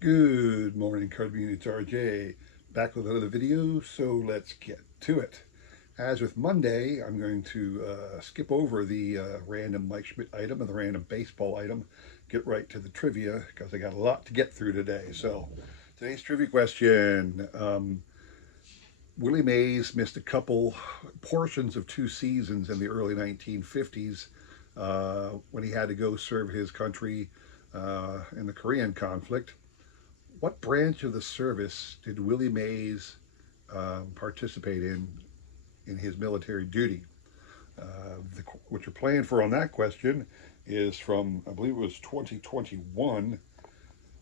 Good morning, card community. It's RJ back with another video. So let's get to it. As with Monday, I'm going to skip over the random Mike Schmidt item and the random baseball item, get right to the trivia because I got a lot to get through today. So today's trivia question: Willie Mays missed a couple portions of two seasons in the early 1950s when he had to go serve his country in the Korean conflict. What branch of the service did Willie Mays participate in his military duty? What you're playing for on that question is from, I believe it was 2021,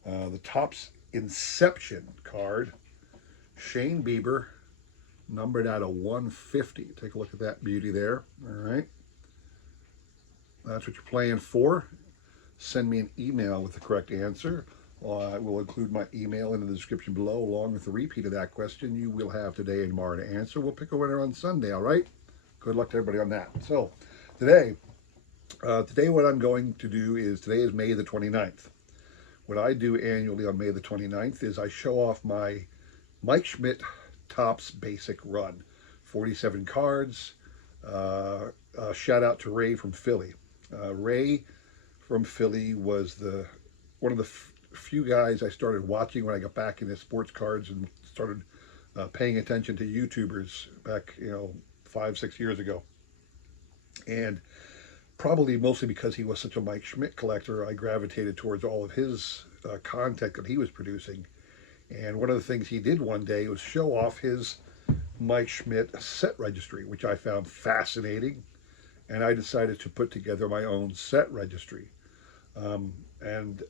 the Topps Inception card, Shane Bieber, numbered out of 150. Take a look at that beauty there. All right. That's what you're playing for. Send me an email with the correct answer. I will include my email in the description below, along with a repeat of that question you will have today and tomorrow to answer. We'll pick a winner on Sunday, all right? Good luck to everybody on that. So, today what I'm going to do is, today is May the 29th. What I do annually on May the 29th is I show off my Mike Schmidt Topps Basic Run. 47 cards. Shout out to Ray from Philly. Ray from Philly was one of the few guys I started watching when I got back into sports cards and started paying attention to YouTubers back, 5, 6 years ago. And probably mostly because he was such a Mike Schmidt collector, I gravitated towards all of his content that he was producing. And one of the things he did one day was show off his Mike Schmidt set registry, which I found fascinating. And I decided to put together my own set registry. And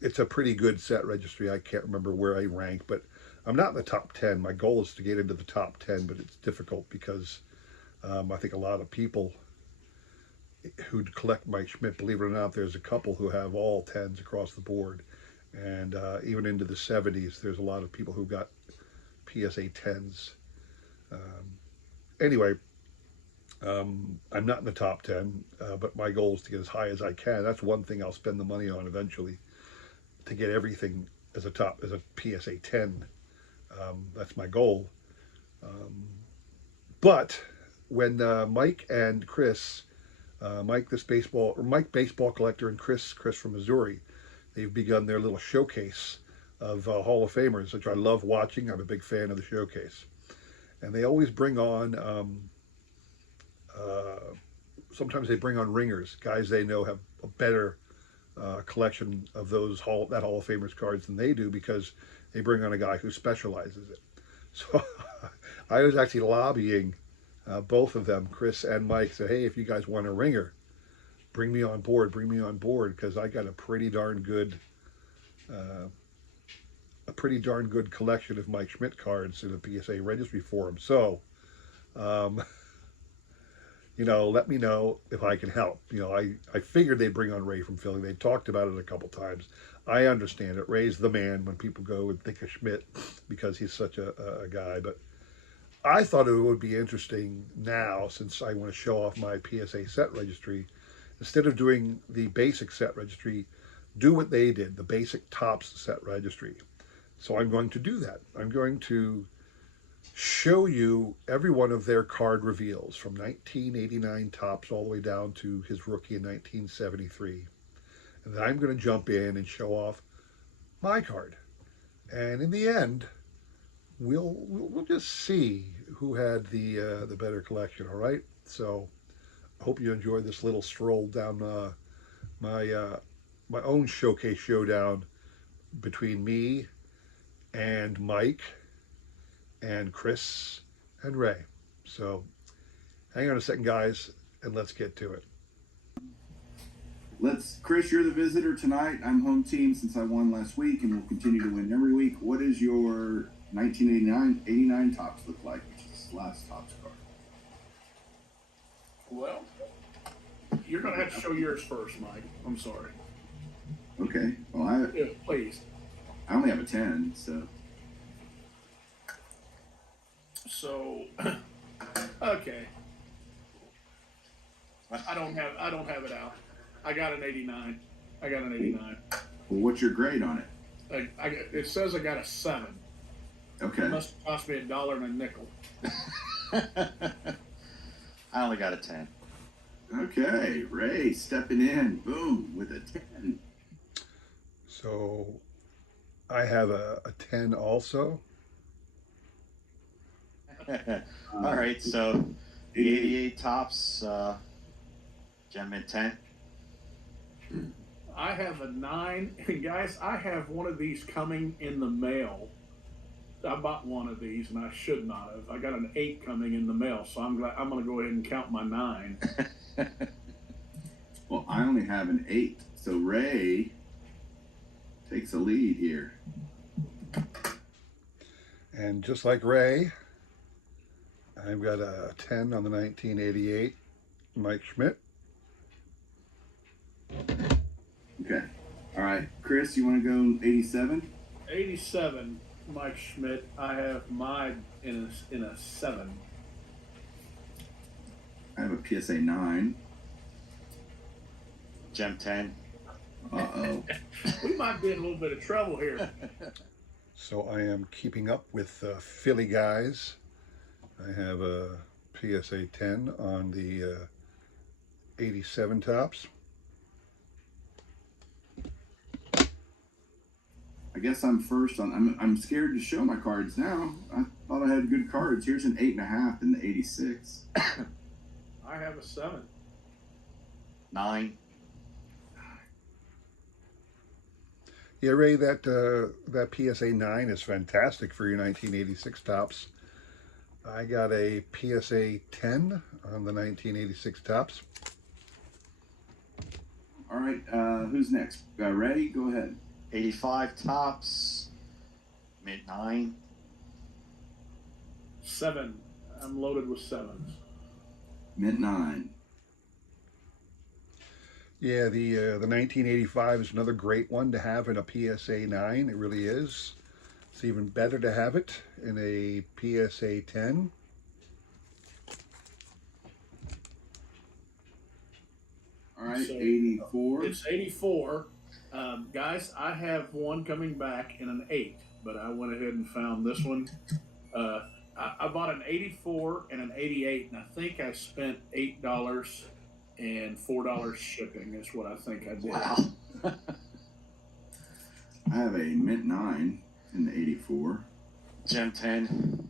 it's a pretty good set registry. I can't remember where I rank, but I'm not in the top 10. My goal is to get into the top 10, but it's difficult because I think a lot of people who collect Mike Schmidt, believe it or not, there's a couple who have all 10s across the board. And even into the 70s, there's a lot of people who got PSA 10s. Anyway, I'm not in the top 10, but my goal is to get as high as I can. That's one thing I'll spend the money on eventually, to get everything as a PSA 10. That's my goal. But when Mike and Chris, Mike baseball collector, and Chris from Missouri, they've begun their little showcase of Hall of Famers, which I love watching. I'm a big fan of the showcase, and they always bring on. Sometimes they bring on ringers, guys they know have a better collection of Hall of Famers cards than they do, because they bring on a guy who specializes it. So I was actually lobbying both of them, Chris and Mike, said, hey, if you guys want a ringer, bring me on board, because I got a pretty darn good collection of Mike Schmidt cards in the PSA registry for them. So, let me know if I can help. I figured they'd bring on Ray from Philly. They talked about it a couple times. I understand it. Ray's the man when people go and think of Schmidt because he's such a guy. But I thought it would be interesting now, since I want to show off my PSA set registry, instead of doing the basic set registry, do what they did, the basic Topps set registry. So I'm going to do that. I'm going to show you every one of their card reveals from 1989 Topps all the way down to his rookie in 1973. And then I'm going to jump in and show off my card. And in the end, we'll just see who had the better collection. All right. So I hope you enjoyed this little stroll down my own showcase showdown between me and Mike and Chris and Ray. So hang on a second, guys, and let's get to it. Chris, you're the visitor tonight. I'm home team since I won last week and will continue to win every week. What does your 1989 Topps look like, which is this last Topps card? Well, you're going to have to show yours first, Mike. I'm sorry. Okay. Well, Yeah, please. I only have a 10, so. So, okay. I don't have it out. I got an 89. Well, what's your grade on it? It says I got a 7. Okay. It must cost me $1.05. I only got a 10. Okay, Ray stepping in, boom, with a 10. So I have a 10 also. All right, so the 88 tops, Gem at 10. I have a 9. And guys, I have one of these coming in the mail. I bought one of these and I should not have. I got an 8 coming in the mail, so I'm going to go ahead and count my 9. Well, I only have an 8, so Ray takes the lead here. And just like Ray, I've got a 10 on the 1988 Mike Schmidt. Okay. All right, Chris, you want to go 87? 87, Mike Schmidt. I have mine in a 7. I have a PSA 9. Gem 10. Uh-oh. We might be in a little bit of trouble here. So I am keeping up with Philly guys. I have a PSA 10 on the 87 tops. I guess I'm first on. I'm scared to show my cards now. I thought I had good cards. Here's an 8.5 in the 86. I have a 7. 9. Yeah, Ray, that PSA 9 is fantastic for your 1986 tops. I got a PSA 10 on the 1986 tops. All right, who's next? Ray, go ahead. 85 tops, mid 9. 7. I'm loaded with 7s. Mint 9. Yeah, the 1985 is another great one to have in a PSA 9. It really is. It's even better to have it in a PSA 10. All right, So, 84. It's 84. Guys, I have one coming back in an 8, but I went ahead and found this one. I bought an 84 and an 88, and I think I spent $8 and $4 shipping is what I think I did. Wow. I have a mint 9 in the 84. Gem 10.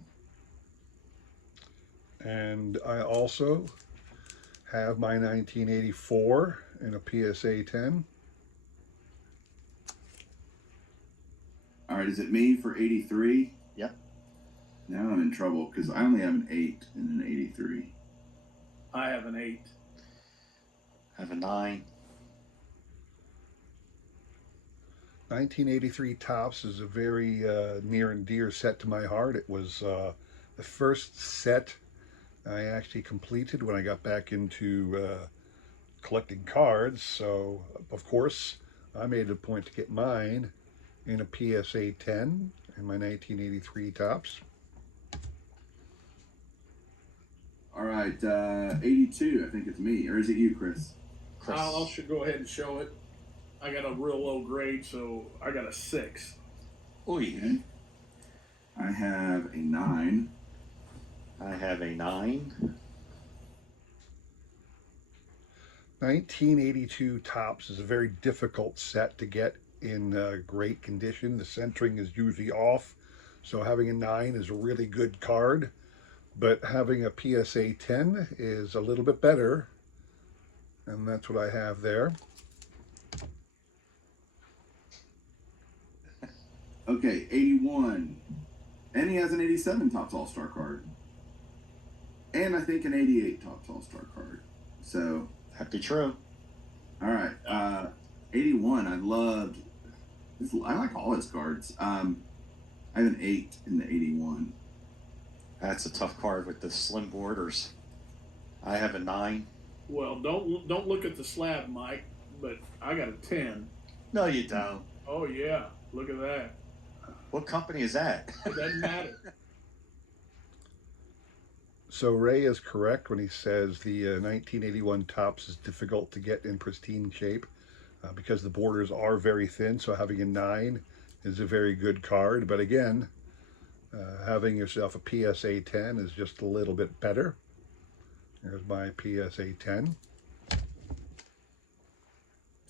And I also have my 1984 in a PSA 10. All right, is it me for 83? Yep. Now I'm in trouble because I only have an 8 and an 83. I have an 8. I have a 9. 1983 Topps is a very near and dear set to my heart. It was the first set I actually completed when I got back into collecting cards. So, of course, I made it a point to get mine in a PSA 10 in my 1983 Topps. All right, 82. I think it's me. Or is it you, Chris? I should go ahead and show it. I got a real low grade, so I got a 6. Ooh. Okay. I have a 9. I have a 9. 1982 Topps is a very difficult set to get in great condition. The centering is usually off, so having a 9 is a really good card, but having a PSA 10 is a little bit better, and that's what I have there. Okay, 81. And he has an 87 Topps All-Star card. And I think an 88 Topps All-Star card. So, That'd be true. all right. 81, I loved. I like all his cards. I have an 8 in the 81. That's a tough card with the slim borders. I have a 9. Well, don't look at the slab, Mike, but I got a 10. No, you don't. Oh, yeah. Look at that. What company is that? It doesn't matter. So Ray is correct when he says the 1981 Topps is difficult to get in pristine shape. because the borders are very thin. So having a 9 is a very good card. But again, having yourself a PSA 10 is just a little bit better. There's my PSA 10.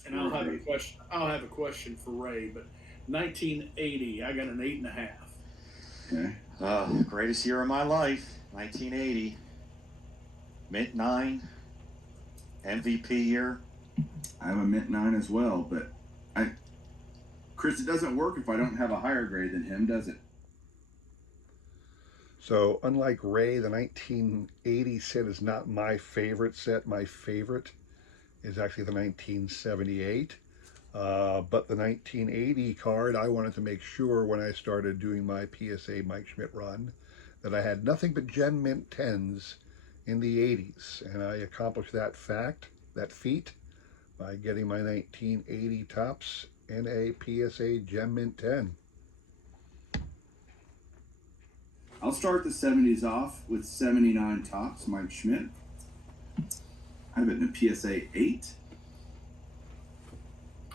And I'll have a question. I'll have a question for Ray. But 1980, I got an 8.5. Okay. Greatest year of my life, 1980. Mint 9, MVP year. I have a mint 9 as well, but Chris, it doesn't work if I don't have a higher grade than him, does it? So unlike Ray, the 1980 set is not my favorite set. My favorite is actually the 1978. But the 1980 card, I wanted to make sure when I started doing my PSA Mike Schmidt run that I had nothing but Gem Mint 10s in the 80s. And I accomplished that feat, by getting my 1980 Topps in a PSA Gem Mint 10. I'll start the 70s off with 79 Topps, Mike Schmidt. I have it in a PSA 8.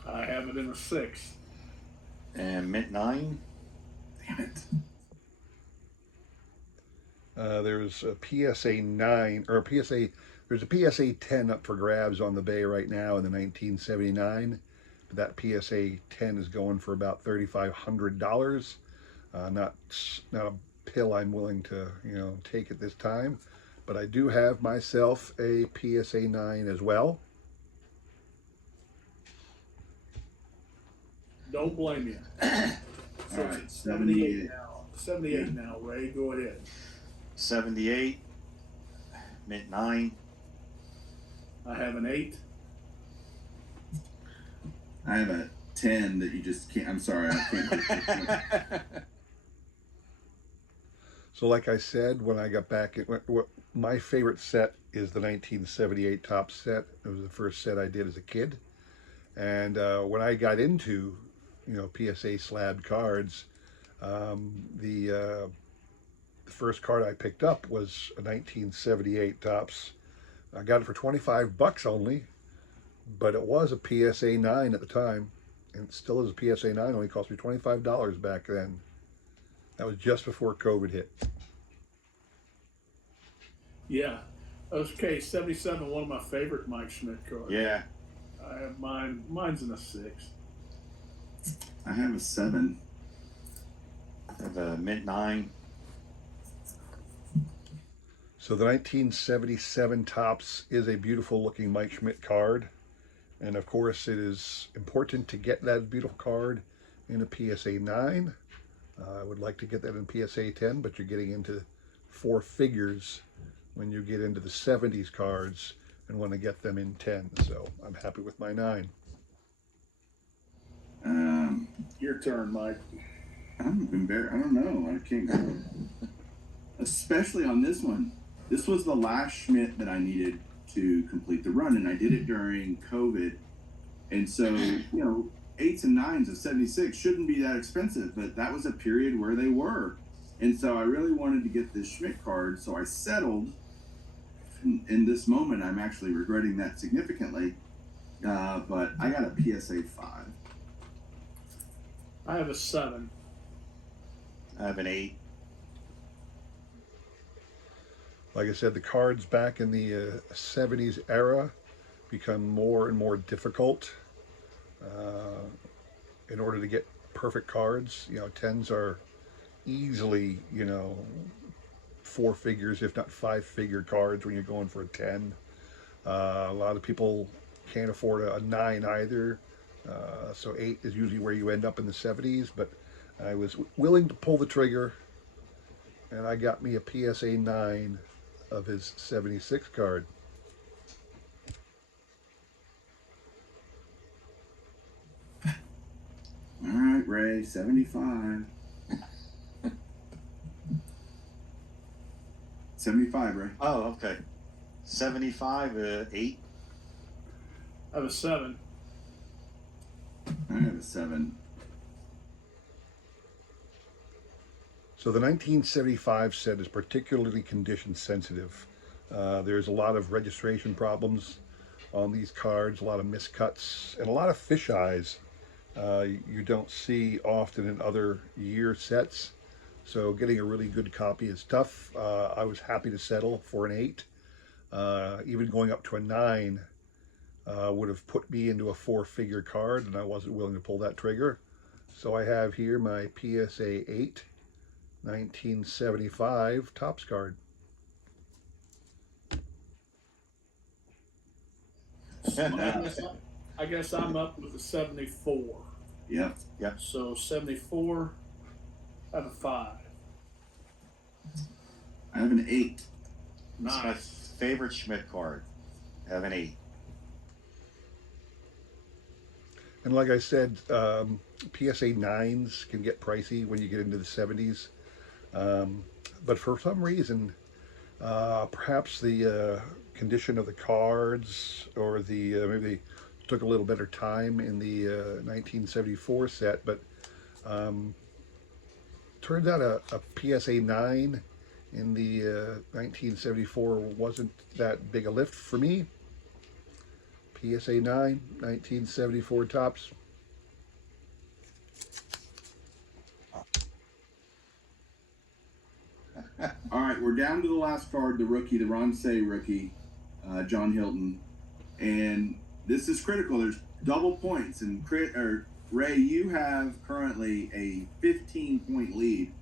I have it in a 6. And Mint 9. Damn it. There's a PSA 9, or a PSA, there's a PSA 10 up for grabs on the bay right now in the 1979. That PSA 10 is going for about $3,500. Not a pill I'm willing to, take at this time. But I do have myself a PSA 9 as well. Don't blame you. So All right, it's 78 now. 78 now, Ray. Go ahead. 78, Mint 9. I have an 8. I have a 10 that you just can't. I'm sorry, I can't. So like I said, when I got back, my favorite set is the 1978 Topps set. It was the first set I did as a kid. And when I got into, PSA slabbed cards, the first card I picked up was a 1978 Topps. I got it for $25 only, but it was a PSA 9 at the time, and it still is a PSA 9. Only cost me $25 back then. That was just before COVID hit. Yeah. Okay, 77, one of my favorite Mike Schmidt cards. Yeah. I have mine. Mine's in a 6. I have a 7. I have a Mint 9. So the 1977 Topps is a beautiful looking Mike Schmidt card. And of course it is important to get that beautiful card in a PSA 9. I would like to get that in PSA 10, but you're getting into 4 figures when you get into the 70s cards and want to get them in 10. So I'm happy with my 9. Your turn, Mike. I don't know. I can't go. Especially on this one. This was the last Schmidt that I needed to complete the run, and I did it during COVID. And so, 8s and 9s of 76 shouldn't be that expensive, but that was a period where they were. And so I really wanted to get this Schmidt card, so I settled. In this moment, I'm actually regretting that significantly. But I got a PSA 5. I have a 7. I have an 8. Like I said, the cards back in the 70s era become more and more difficult in order to get perfect cards. 10s are easily, 4 figures, if not 5-figure cards when you're going for a 10. A lot of people can't afford a 9 either. So 8 is usually where you end up in the 70s, but I was willing to pull the trigger, and I got me a PSA 9 of his 76 card. All right, Ray, 75. 75, Ray. Oh, okay. 75, 8. I have a 7. I have a 7. So the 1975 set is particularly condition sensitive. There's a lot of registration problems on these cards, a lot of miscuts, and a lot of fisheyes you don't see often in other year sets. So getting a really good copy is tough. I was happy to settle for an 8. Even going up to a 9 would have put me into a 4-figure card, and I wasn't willing to pull that trigger. So I have here my PSA 8 1975 Topps card. I guess I'm up with a 74. Yep. Yep. So 74 out of 5. I have an 8. It's my Nice. favorite Schmidt card. I have an 8. And like I said, PSA 9s can get pricey when you get into the 70s. But for some reason, perhaps the condition of the cards, or the maybe they took a little better time in the 1974 set, but turns out a PSA 9 in the 1974 wasn't that big a lift for me. PSA 9 1974 Topps. All right, we're down to the last card, the rookie, the Ron Say rookie, John Hilton. And this is critical. There's double points. And Ray, you have currently a 15-point lead.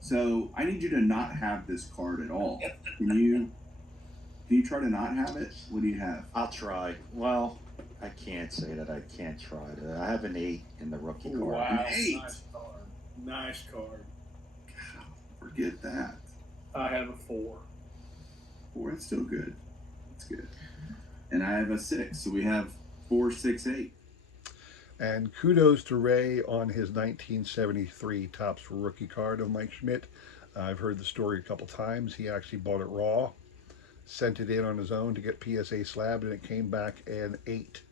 So I need you to not have this card at all. Can you try to not have it? What do you have? I'll try. Well, I can't say that I can't try. I have an 8 in the rookie card. Wow. An 8. Nice card. Nice card. God, forget that. I have a 4. 4, that's still good. That's good. And I have a 6. So we have 4, 6, 8. And kudos to Ray on his 1973 Topps rookie card of Mike Schmidt. I've heard the story a couple times. He actually bought it raw, sent it in on his own to get PSA slabbed, and it came back an 8.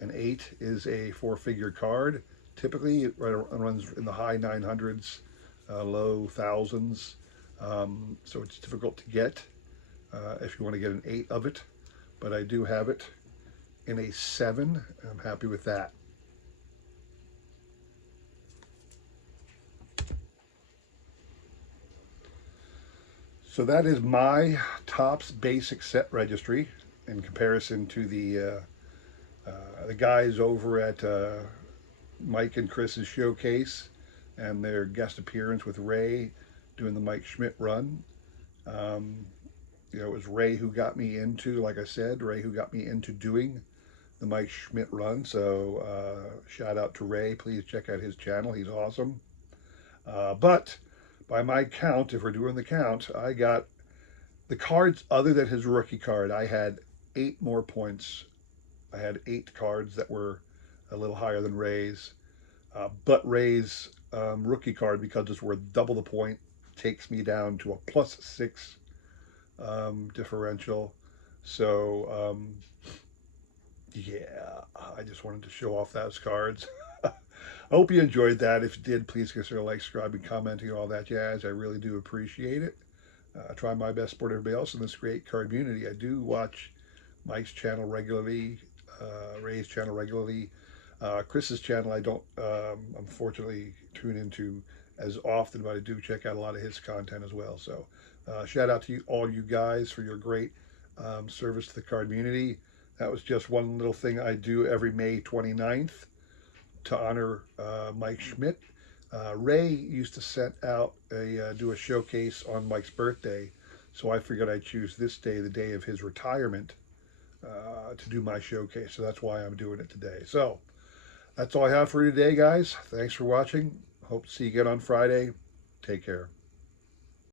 An 8 is a 4-figure card. Typically, it runs in the high 900s, low thousands. So it's difficult to get if you want to get an 8 of it. But I do have it in a 7. I'm happy with that. So that is my Topps Basic Set Registry in comparison to the guys over at Mike and Chris's Showcase and their guest appearance with Ray doing the Mike Schmidt run. It was Ray who got me into, like I said, Ray who got me into doing the Mike Schmidt run. So shout out to Ray. Please check out his channel. He's awesome. But by my count, if we're doing the count, I got the cards other than his rookie card. I had 8 more points. I had 8 cards that were a little higher than Ray's. But Ray's rookie card, because it's worth double the point, takes me down to a +6 differential. So yeah, I just wanted to show off those cards. I hope you enjoyed that. If you did, please consider like, subscribing, commenting, all that jazz. I really do appreciate it. I try my best to support everybody else in this great card community. I do watch Mike's channel regularly, Ray's channel regularly. Chris's channel I don't unfortunately tune into as often, but I do check out a lot of his content as well. So shout out to you, all you guys, for your great service to the card community. That was just one little thing I do every May 29th to honor Mike Schmidt. Ray used to send out do a showcase on Mike's birthday, so I figured I'd choose this day, the day of his retirement, to do my showcase. So that's why I'm doing it today. So that's all I have for you today, guys. Thanks for watching. Hope to see you again on Friday. Take care.